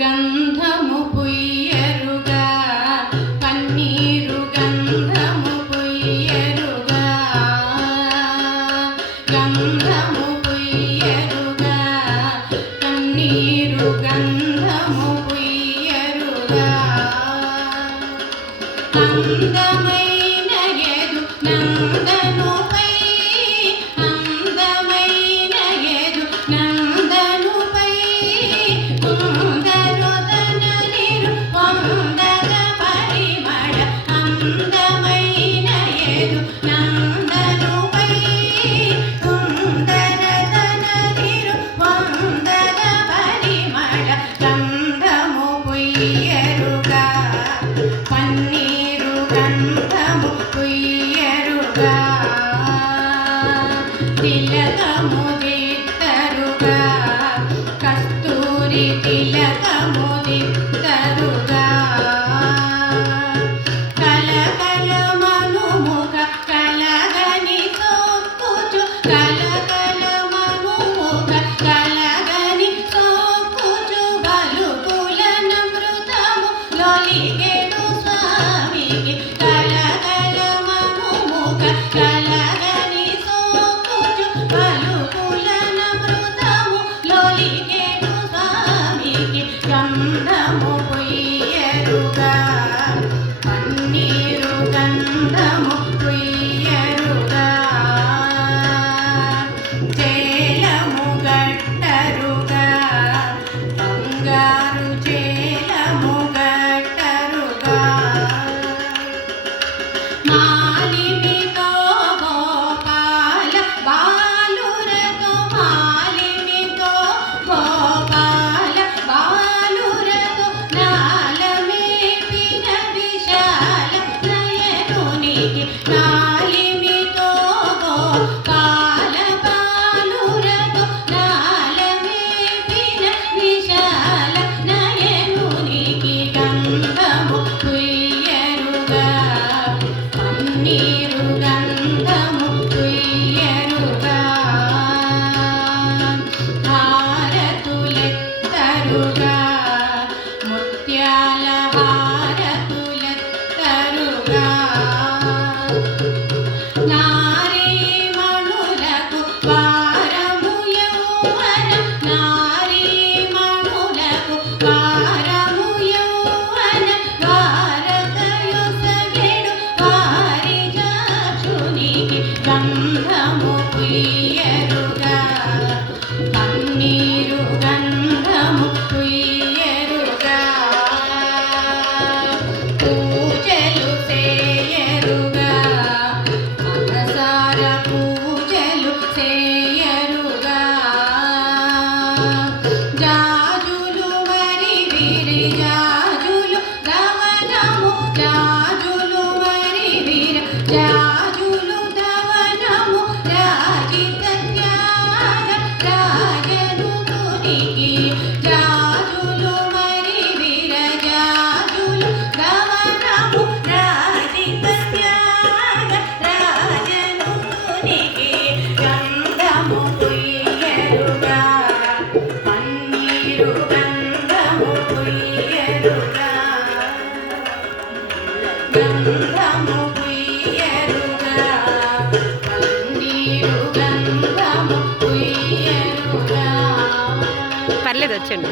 గంధము పుయ్యరుగా పన్నీరు గంధము పుయ్యరుగా గంధము పుయ్యరుగా పన్నీరు గంధము పుయ్యరుగా అందమైన ఎదు నందనుపై అందమైన ఎదు నందనుపై కుందరుదననిరు పొందగ పరిమళ అందమైన ఎదు నందనుపై కుందరదననిరు పొందగ పరిమళ గంధము పుయ్యరుగా పన్నీరు గంధము పుయ్యరుగా తిలకము దిద్దరుగా కస్తూరి తిలకము దిద్దరుగా కలకలమనుముఖ కలగని సోక్కుచు కలకలమనుముఖ కలగని సోక్కుచు బలుకుల నమృతము లొలిగెడు స్వామికి కలకలమనుముఖ కలగని సోక్కుచు బలుకుల నమృతము లొలిగెడు స్వామికి గంధము పుయ్యరుగా పన్నీరు గంధము పుయ్యరుగా చేలము గట్టరుగా బంగారు చేలము గట్టరుగా మాలిమితో గోపాల బాలురతో మాలిమితో గోపాల బాలురతో నాలమేపిన విశాల నయనునికి నాలిమితో గోపాల బాలురతో నాలమేపిన విశాల నయనునికి గంధము పుయ్యరుగా పన్నీరు గంధము పుయ్యరుగా హారతులెత్తరుగా ముత్యాల హారతులెత్తరుగా నారీమణులకు వారము యౌవన నారీమణులకు వారము యౌవన భారతయొసగెడు పారిజాక్షునికి గంధము పుయ్యరుగా పన్నీరు గంధము పుయ్యరుగా పూజలు చేయరుగా మనసార పూజలు చేయరుగా జాజులు మరి విరి జాజులు ధవనము జాజులు మరి విర జాజులు ధవనము రాజిత త్యాగ రాజనునికి జాజులు మరి విర జాజులు ధవనము రాజిత త్యాగ రాజనునికి గంధము పుయ్యరుగా పన్నీరు గంధము పుయ్యరుగా గంధము పుయ్యరుగా పన్నీరు గంధము పుయ్యరుగా పర్లేదు వచ్చండి.